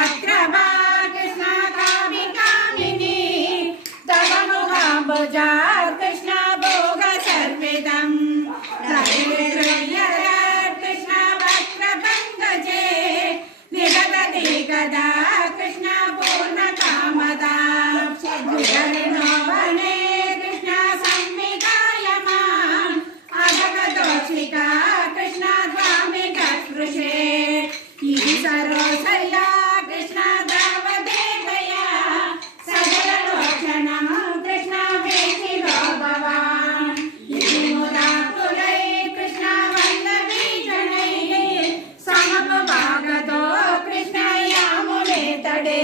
वक्रभा कृष्ण कामि कामिनी तव मुखाम्बुजा कृष्ण भोग सर्विदम् कृष्ण वक्रभङ्गजे निगदति कदा कृष्ण पूर्णकामदा विहरिणो वने कृष्ण संविधायमान् अभगदोषिका कृष्ण स्वामिगस्पृशे इति सरोसया कृष्ण दावदेवया सकललोचनं कृष्ण वेशिलो भवान् इति मुदा कुलै कृष्ण वल्लवीजनैः समपवागतो कृष्ण यामुने तडे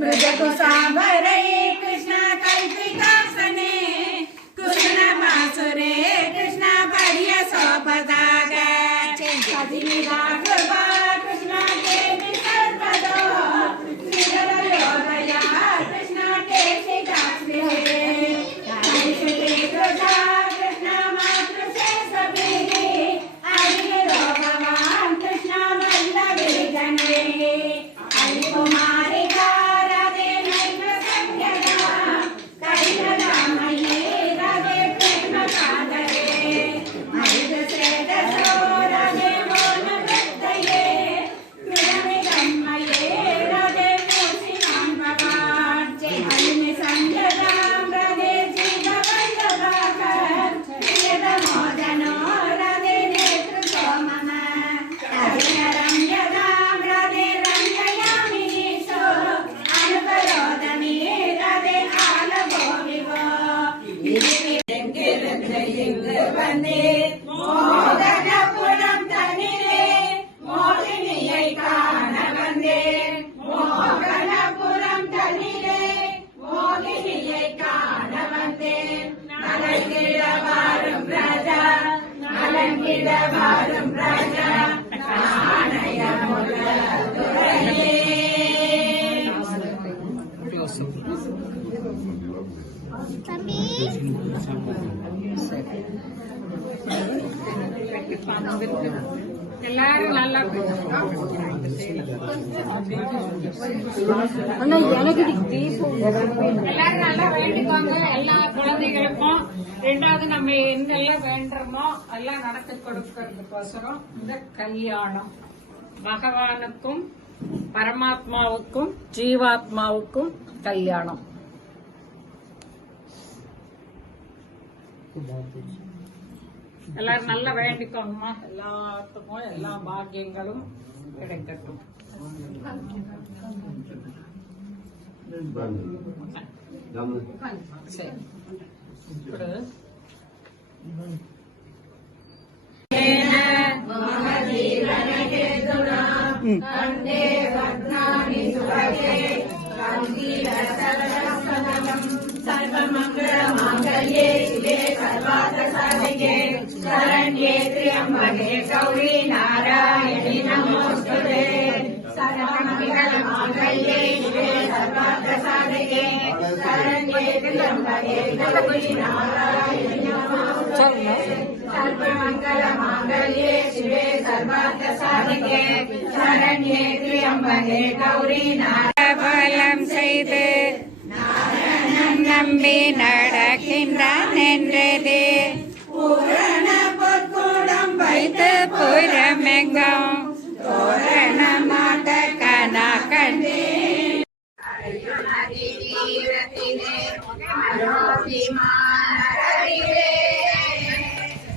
मृगकुसाभरै कृष्ण कल्पितासने कृष्णमासुरे कृष्ण पर्यसोपदाग कदिमिदा कृपा कृष्ण केति सर्वदो श्रीधरयोदया कृष्ण केशिकाश्रिये हरिषुते कृता कृष्ण मातृषे सभिः हरिरो भवान् कृष्ण वल्लभी जनैः हरिकुमारिका राधे नैव संज्ञा कैलदामये राधे प्रेम सागरे हरितश्रेयसो राधे मौनवृत्तये कृतमिदन्मये राधे मूषिकान् भवान् हरिमि संज्ञतां राधे जीववल्लभाकर् प्रियतमोदनो राधे नेतृतो मम हरिहरं यदां राधे रञ्जयामि ईशो अनुपरोदने राधे आलभो विभो वन्दे मोदनपुरं तनिले मोहिनियै काण वन्दे मोदनपुरं तनिले मोहिनियै काण वन्दे नलङ्गिडवारुं राजा नलङ्गिडवारुं राजा काणय मुरदुरये எல்லாரும் நல்லா எல்லாரும் நல்லா வேண்டிக்கோங்க. எல்லா குழந்தைகளுக்கும் ரெண்டாவது நம்ம எங்கெல்லாம் வேண்டுறோமோ எல்லாம் நடத்தி கொடுக்கறதுக்கோசரம் இந்த கல்யாணம் பகவானுக்கும் பரமாத்மாவுக்கும் ஜீவாத்மாவுக்கும் கல்யாணம். எல்லாரும் நல்லா வேண்டிக்கோங்கம்மா. எல்லாத்துக்கும் எல்லா பாக்கியங்களும் கிடைக்கட்டும். சரி सर्वमङ्गलमाङ्गल्ये शिवे सर्वार्थसाधिके शरण्ये त्र्यम्बके गौरी नारायणि नमोस्तुते सर्वमङ्गलमाङ्गल्ये शिवे सर्वार्थसाधिके शरण्ये त्र्यम्बके गौरी नारायणि नमोस्तुते सर्वमङ्गलमाङ्गल्ये शिवे सर्वार्थसाधिके शरण्ये त्र्यम्बके गौरी नारायणि செய்து நம்பி நடக்கின்றான் என்றது பூரண பொற்கூடம் வைத்து புறமெங்கும் தோரணமாக கனா கண்டேன்.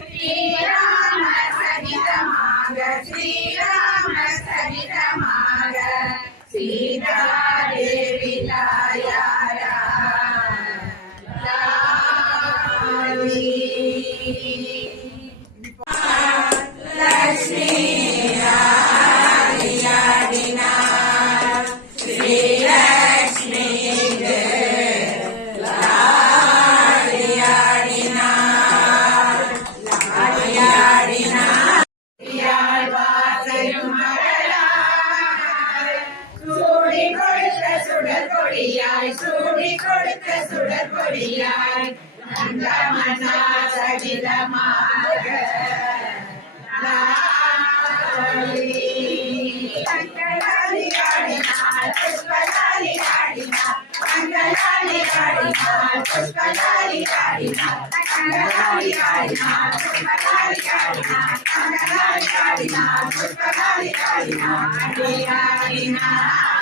ஸ்ரீராம சரிதமாக ஸ்ரீராம சரிதமாக சீதா தேவி தாயாரா லக்ஷ்மி ஆதியாதினா ஸ்ரீலக்ஷ்மி ஆதியாடினா ஆதியாடினா யாழ்வாசையும் சூடி கொடுத்த சுடர் கொடியாய் சூடி கொடுத்த சுடர் கொடியாய் நந்தமனா சகிதமாக சங்கராதிகாடினா ஆடினாள் புஷ்பகாரி ஆடினாள் கங்ககாரி ஆடினாள் புஷ்பகாரி ஆடினாள் கங்ககாரி ஆடினாள் புஷ்பகாரி ஆடினாள் ஆடினாள்